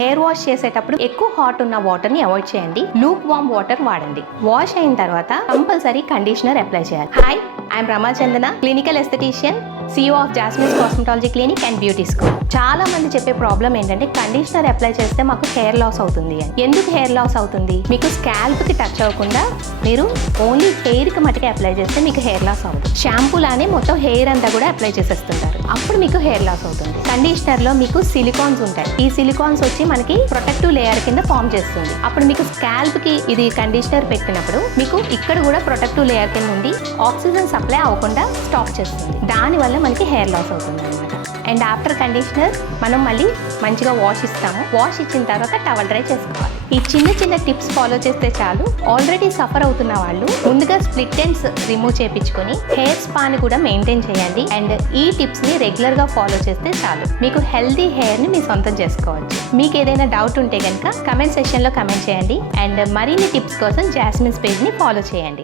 Hair wash చేసేటప్పుడు ఎక్కువ hot ఉన్న వాటర్ ని అవాయిడ్ చేయండి. లూక్ వామ్ వాటర్ వాడండి. వాష్ అయిన తర్వాత కంపల్సరీ కండిషనర్ అప్లై చేయాలి. Hi, I'm Ramachandana, clinical aesthetician, CEO of Jasmine's cosmetology clinic and beauty school. చాలా మంది చెప్పే ప్రాబ్లం ఏంటంటే కండిషనర్ అప్లై చేస్తే మాకు హెయిర్ లాస్ అవుతుంది అని. ఎందుకు హెయిర్ లాస్ అవుతుంది? మీకు స్కాల్ప్ కి టచ్ అవ్వకుండా మీరు ఓన్లీ హెయిర్ కి మటుకే అప్లై చేస్తే మీకు హెయిర్ లాస్ అవుతుంది. షాంపూ లానే మొత్తం హెయిర్ అంతా కూడా అప్లై చేసేస్తుంటారు, అప్పుడు మీకు హెయిర్ లాస్ అవుతుంది. కండిషనర్ లో మీకు సిలికాన్స్ ఉంటాయి. ఈ సిలికాన్స్ వచ్చి మనకి ప్రొటెక్టివ్ లేయర్ కింద ఫామ్ చేస్తుంది. అప్పుడు మీకు స్కాల్ప్ కి ఇది కండిషనర్ పెట్టినప్పుడు మీకు ఇక్కడ కూడా ప్రొటెక్టివ్ లేయర్ కింద ఉండి ఆక్సిజన్ సప్లై అవ్వకుండా స్టాప్ చేస్తుంది. దానివల్ల మనకి హెయిర్ లాస్ అవుతుంది అనమాట. అండ్ ఆఫ్టర్ కండిషనర్ మనం మళ్ళీ మంచిగా వాష్ ఇస్తాము. వాష్ ఇచ్చిన తర్వాత టవల్ డ్రై చేసుకోవాలి. ఈ చిన్న చిన్న టిప్స్ ఫాలో చేస్తే చాలు. ఆల్రెడీ సఫర్ అవుతున్న వాళ్ళు ముందుగా స్ప్లిట్ ఎండ్స్ రిమూవ్ చేయించుకొని హెయిర్ స్పాని కూడా మెయింటైన్ చేయండి. అండ్ ఈ టిప్స్ ని రెగ్యులర్ గా ఫాలో చేస్తే చాలు, మీకు హెల్దీ హెయిర్ ని మీ సొంతం చేసుకోవచ్చు. మీకు ఏదైనా డౌట్ ఉంటే కనుక కమెంట్ సెక్షన్ లో కమెంట్ చేయండి. అండ్ మరిన్ని టిప్స్ కోసం జాస్మిన్స్ పేజ్ ని ఫాలో చేయండి.